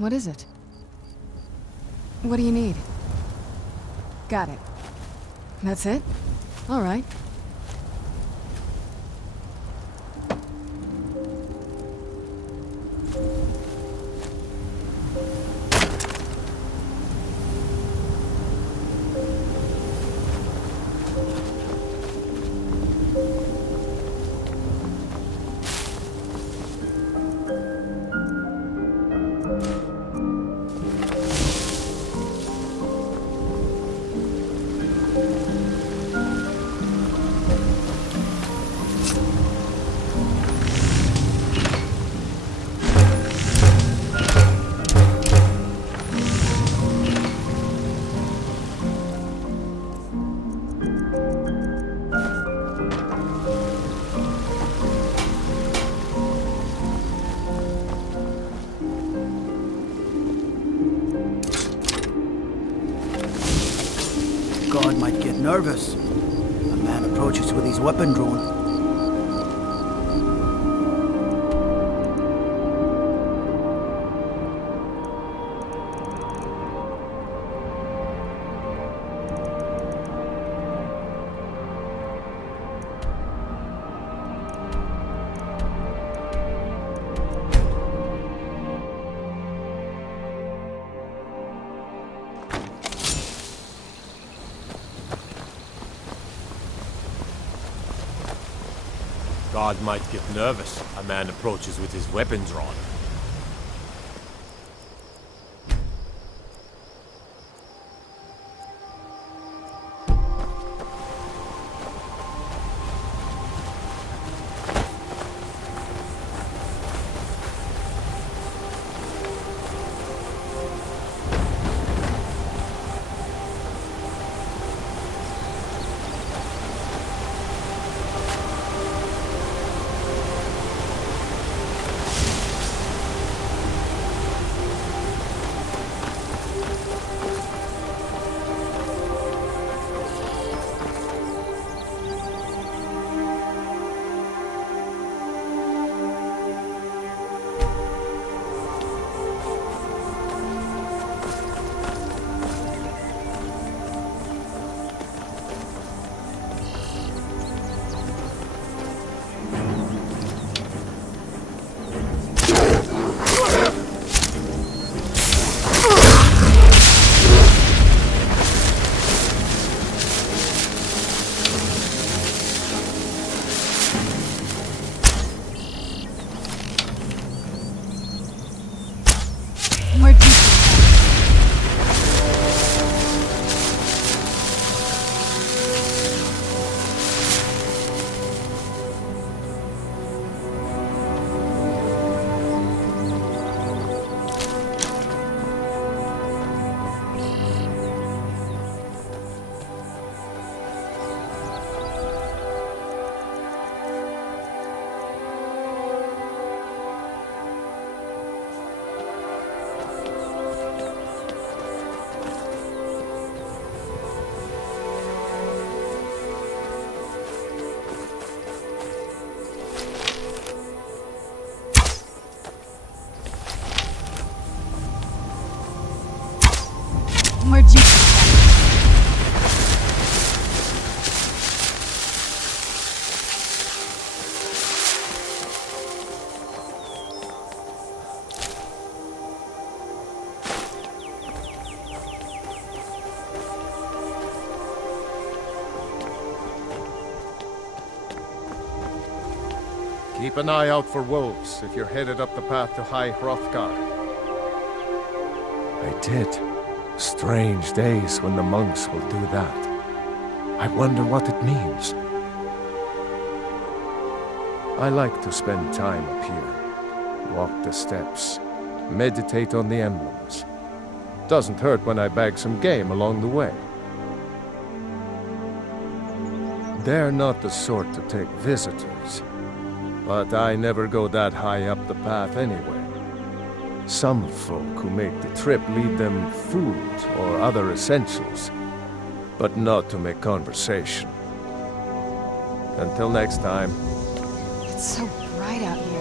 What is it? What do you need? Got it. That's it? All right. God might get nervous. A man approaches with his weapon drawn. God might get nervous. A man approaches with his weapon drawn. Keep an eye out for wolves if you're headed up the path to High Hrothgar. I did. Strange days when the monks will do that. I wonder what it means. I like to spend time up here. Walk the steps. Meditate on the emblems. Doesn't hurt when I bag some game along the way. They're not the sort to take visitors. But I never go that high up the path anyway. Some folk who make the trip lead them food or other essentials, but not to make conversation. Until next time. It's so bright out here.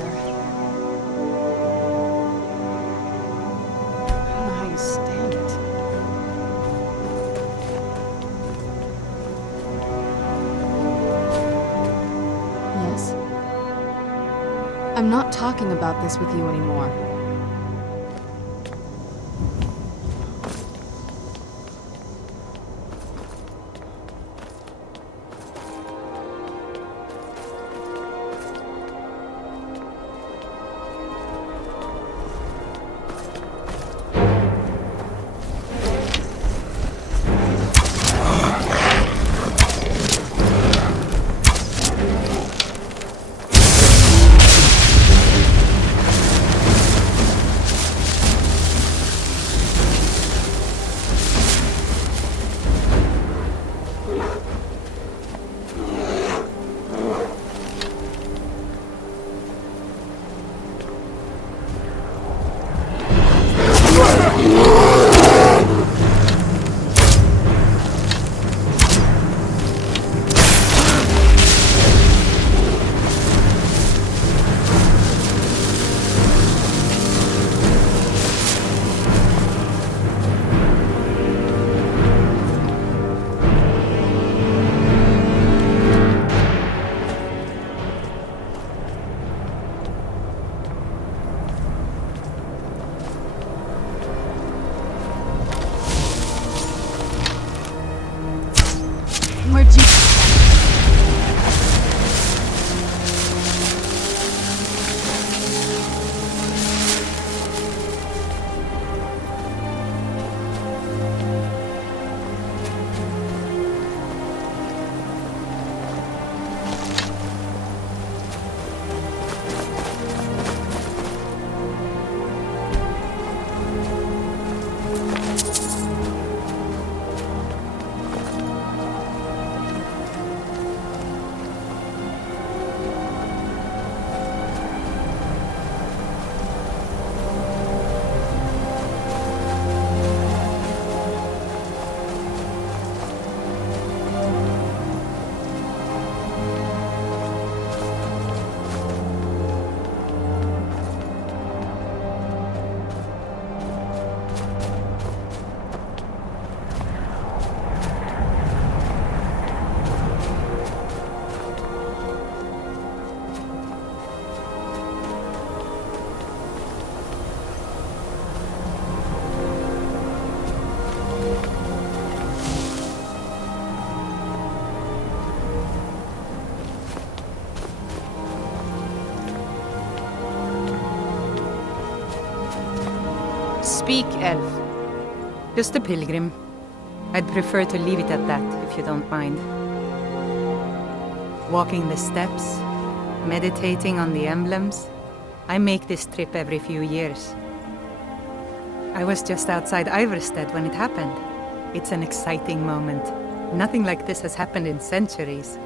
I'm not talking about this with you anymore. Where'd you... Speak, elf. Just a pilgrim. I'd prefer to leave it at that, if you don't mind. Walking the steps, meditating on the emblems. I make this trip every few years. I was just outside Iverstead when it happened. It's an exciting moment. Nothing like this has happened in centuries.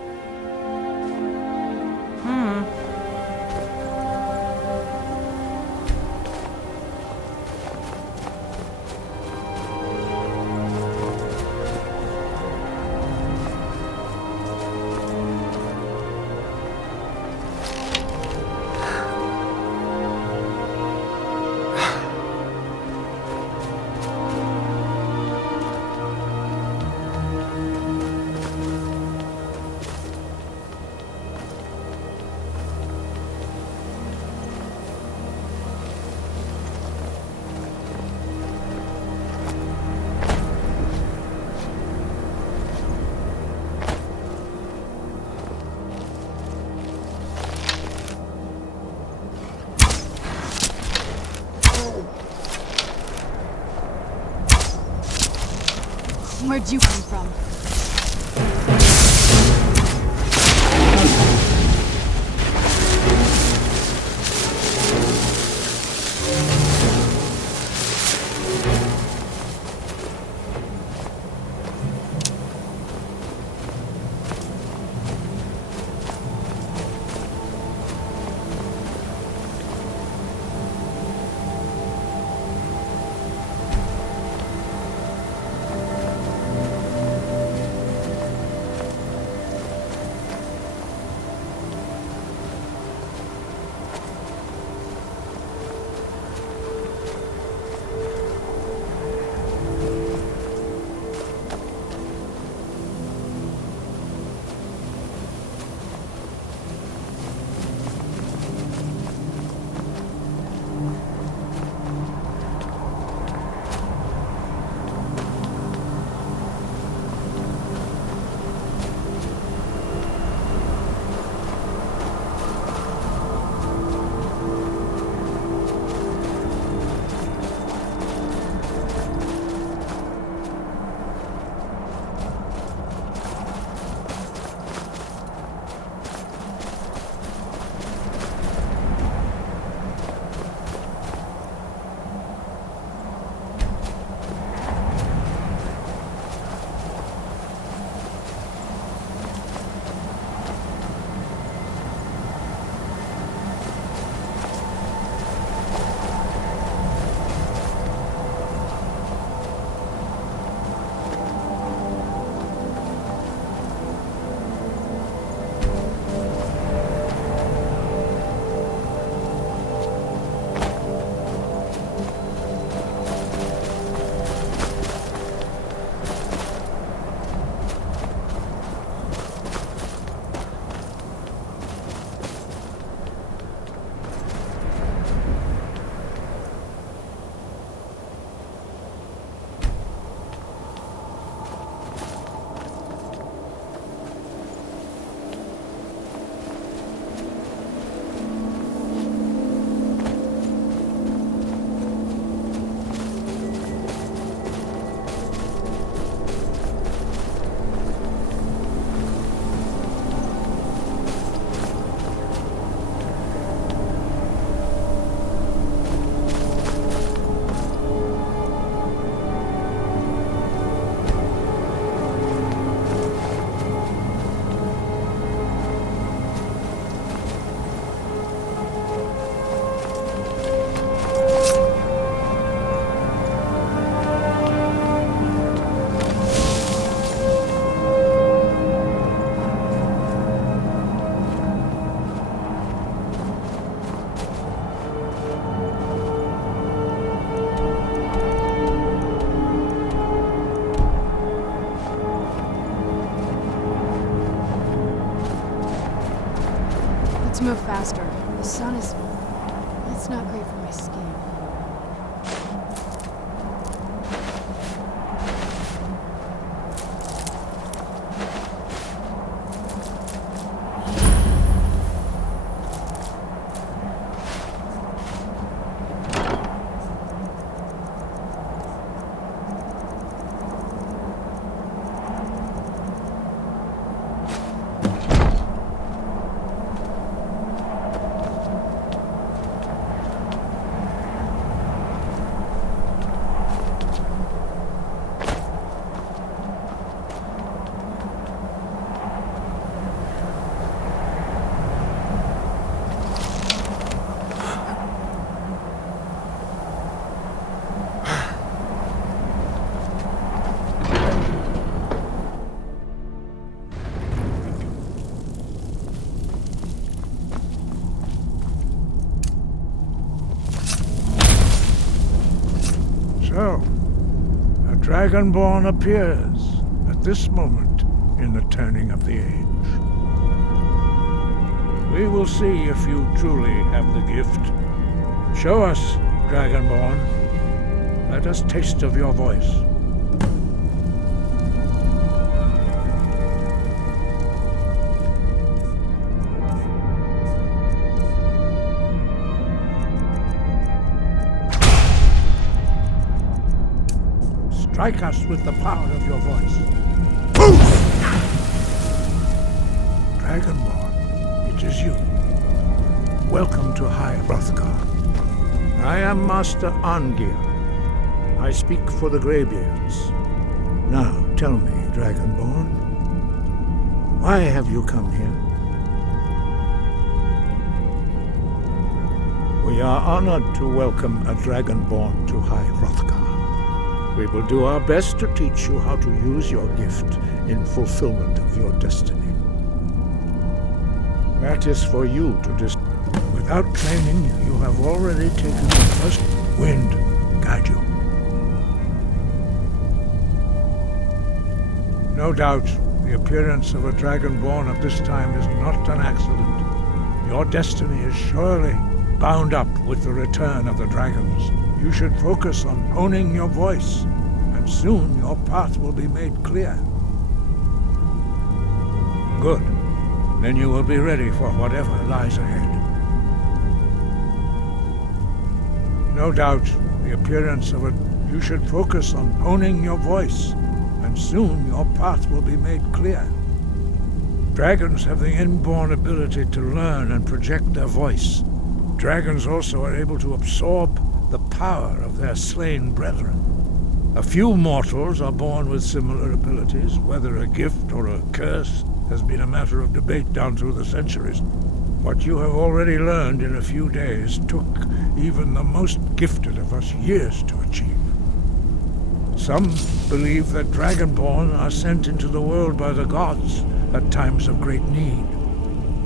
Where'd you come from? move faster. The sun is... It's not great for my skin. So, a Dragonborn appears at this moment in the turning of the age. We will see if you truly have the gift. Show us, Dragonborn. Let us taste of your voice. Strike us with the power of your voice. Dragonborn, it is you. Welcome to High Hrothgar. I am Master Arngeir. I speak for the Greybeards. Now, tell me, Dragonborn, why have you come here? We are honored to welcome a Dragonborn to High Hrothgar. We will do our best to teach you how to use your gift in fulfillment of your destiny. That is for you to decide. Without training, you have already taken the first. Wind guide you. No doubt, the appearance of a Dragonborn at this time is not an accident. Your destiny is surely bound up with the return of the dragons. You should focus on honing your voice, and soon your path will be made clear. Good. Then you will be ready for whatever lies ahead. No doubt, the appearance of a... You should focus on honing your voice, and soon your path will be made clear. Dragons have the inborn ability to learn and project their voice. Dragons also are able to absorb the power of their slain brethren. A few mortals are born with similar abilities. Whether a gift or a curse has been a matter of debate down through the centuries. What you have already learned in a few days took even the most gifted of us years to achieve. Some believe that Dragonborn are sent into the world by the gods at times of great need.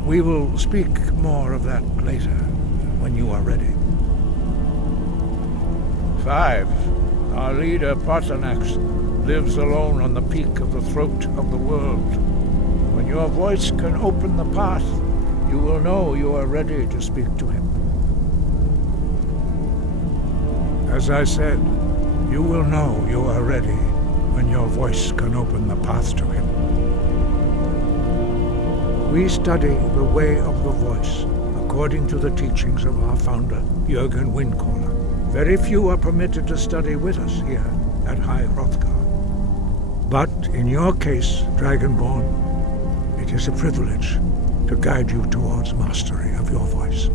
We will speak more of that later, when you are ready. 5. Our leader, Paarthurnax, lives alone on the peak of the throat of the world. When your voice can open the path, you will know you are ready to speak to him. As I said, you will know you are ready when your voice can open the path to him. We study the way of the voice according to the teachings of our founder, Jürgen Windcaller. Very few are permitted to study with us here at High Hrothgar. But in your case, Dragonborn, it is a privilege to guide you towards mastery of your voice.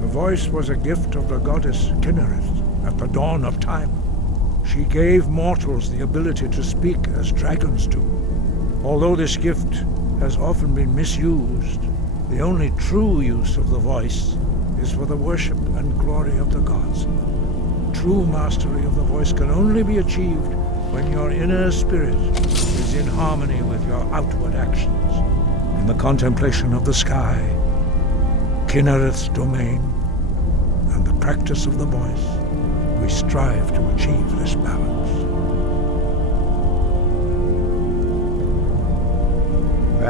The voice was a gift of the goddess Kynareth at the dawn of time. She gave mortals the ability to speak as dragons do. Although this gift has often been misused, the only true use of the voice is for the worship and glory of the gods. True mastery of the voice can only be achieved when your inner spirit is in harmony with your outward actions. In the contemplation of the sky, Kynareth's domain, and the practice of the voice, we strive to achieve this balance.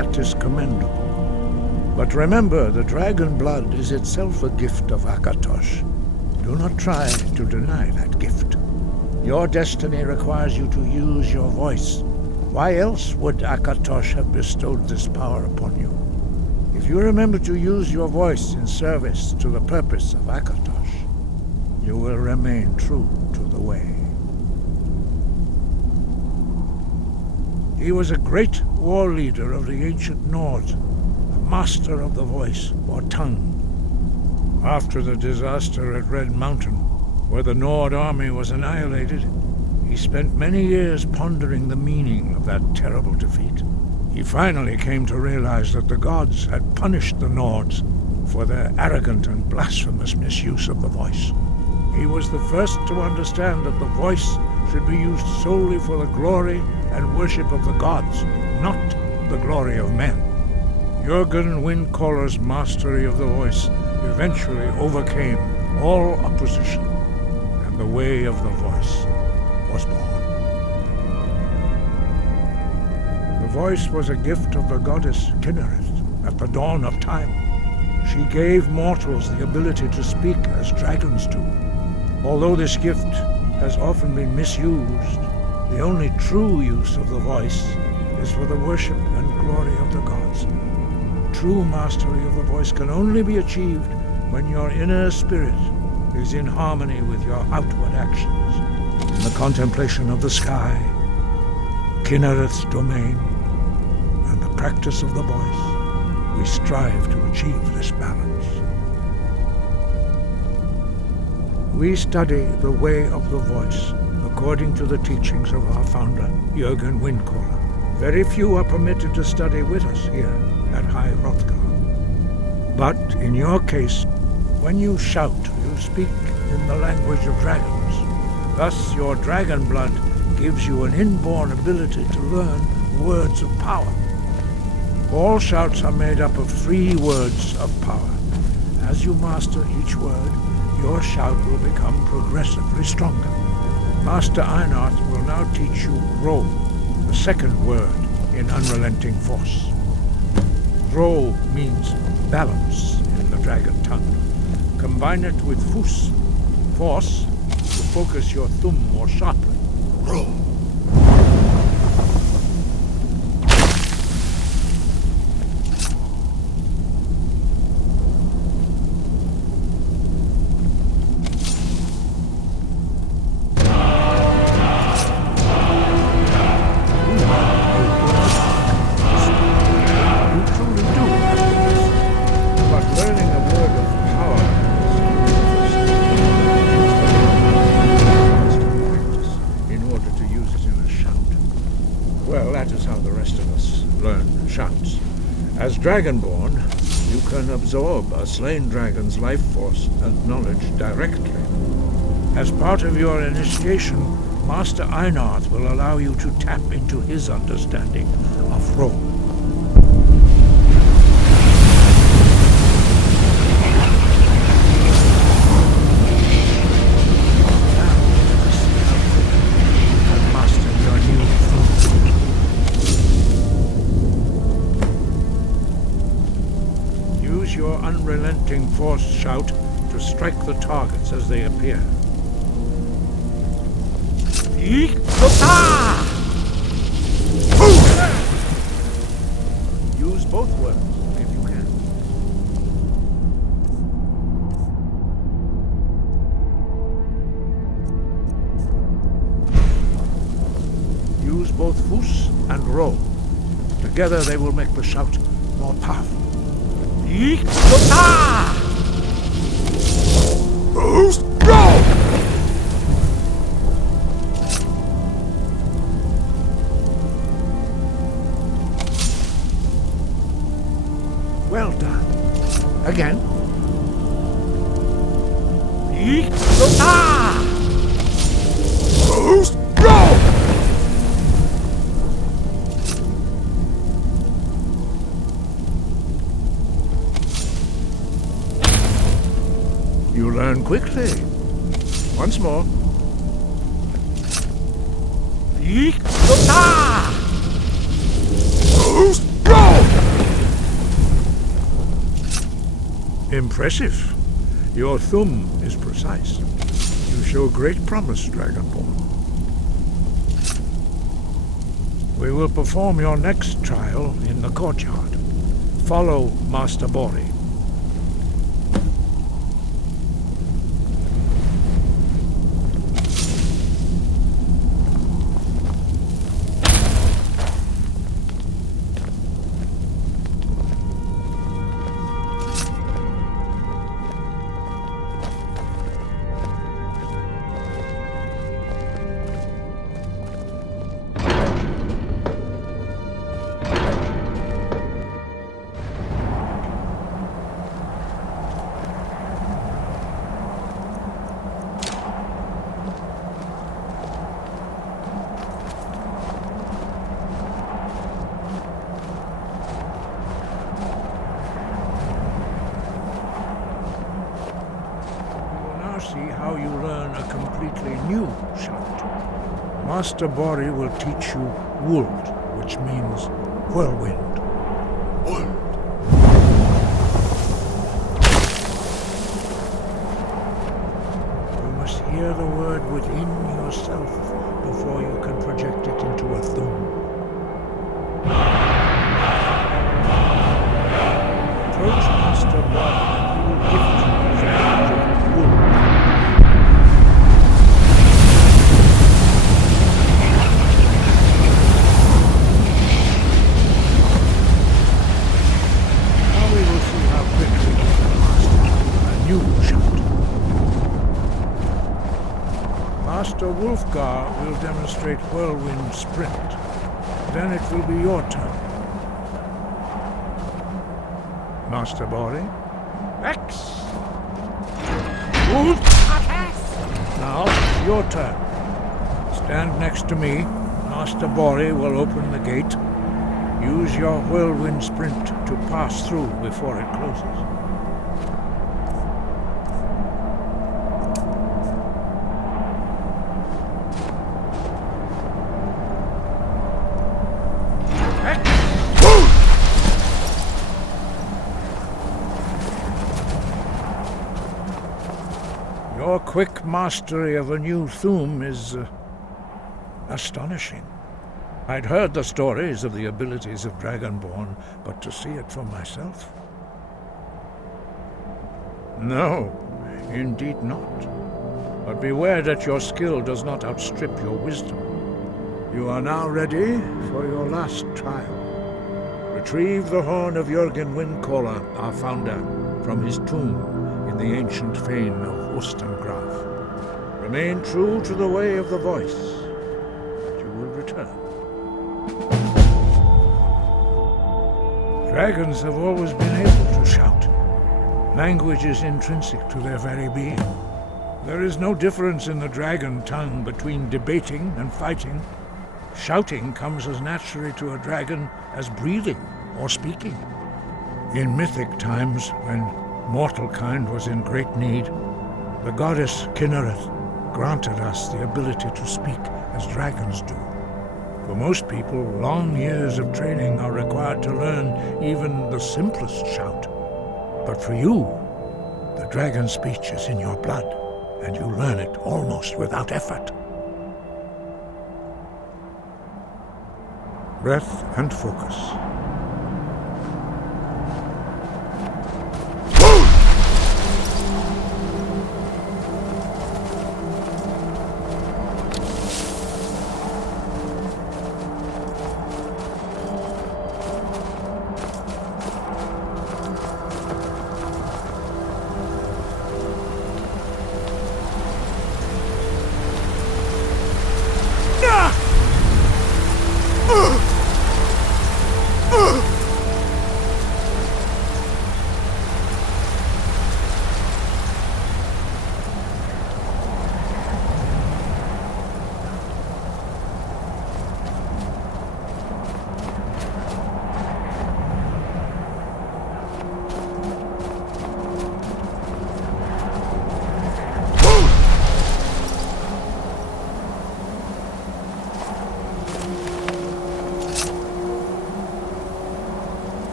That is commendable. But remember, the dragon blood is itself a gift of Akatosh. Do not try to deny that gift. Your destiny requires you to use your voice. Why else would Akatosh have bestowed this power upon you? If you remember to use your voice in service to the purpose of Akatosh, you will remain true to the way. He was a great war leader of the ancient Nords, a master of the voice, or tongue. After the disaster at Red Mountain, where the Nord army was annihilated, he spent many years pondering the meaning of that terrible defeat. He finally came to realize that the gods had punished the Nords for their arrogant and blasphemous misuse of the voice. He was the first to understand that the voice should be used solely for the glory and worship of the gods, not the glory of men. Jürgen Windcaller's mastery of the voice eventually overcame all opposition, and the way of the voice was born. The voice was a gift of the goddess Kinnereth at the dawn of time. She gave mortals the ability to speak as dragons do. Although this gift has often been misused, the only true use of the voice is for the worship and glory of the gods. True mastery of the voice can only be achieved when your inner spirit is in harmony with your outward actions. In the contemplation of the sky, Kinnereth's domain, and the practice of the voice, we strive to achieve this balance. We study the way of the voice according to the teachings of our founder, Jürgen Windcaller. Very few are permitted to study with us here at High Hrothgar. But in your case, when you shout, you speak in the language of dragons. Thus, your dragon blood gives you an inborn ability to learn words of power. All shouts are made up of 3 words of power. As you master each word, your shout will become progressively stronger. Master Einarth will now teach you Ro, the second word in Unrelenting Force. Ro means balance in the dragon tongue. Combine it with Fus, force, to focus your thumb more sharply. Ro. Dragonborn, you can absorb a slain dragon's life force and knowledge directly. As part of your initiation, Master Einarth will allow you to tap into his understanding of Ro. Unrelenting force shout to strike the targets as they appear. Use both words if you can. Use both Fus and Ro. Together they will make the shout more powerful. Well done. Again. You learn quickly. Once more. Go! Impressive. Your thum is precise. You show great promise, Dragonborn. We will perform your next trial in the courtyard. Follow Master Bori. See how you learn a completely new shout. Master Bori will teach you Wuld, which means whirlwind. Wuld. You must hear the word within yourself before you can project it into a thum. Approach Master Bori and he will gift you the magic of Wuld. Master Wulfgar will demonstrate Whirlwind Sprint. Then it will be your turn. Master Bori? X! Wolf! Now, your turn. Stand next to me. Master Bori will open the gate. Use your Whirlwind Sprint to pass through before it closes. Your quick mastery of a new thum is astonishing. I'd heard the stories of the abilities of Dragonborn, but to see it for myself? No, indeed not. But beware that your skill does not outstrip your wisdom. You are now ready for your last trial. Retrieve the horn of Jürgen Windcaller, our founder, from his tomb in the ancient fane of Ustengraf. Remain true to the way of the voice, and you will return. Dragons have always been able to shout. Language is intrinsic to their very being. There is no difference in the dragon tongue between debating and fighting. Shouting comes as naturally to a dragon as breathing or speaking. In mythic times, when mortal kind was in great need, the goddess Kinnereth granted us the ability to speak as dragons do. For most people, long years of training are required to learn even the simplest shout. But for you, the dragon speech is in your blood, and you learn it almost without effort. Breath and focus.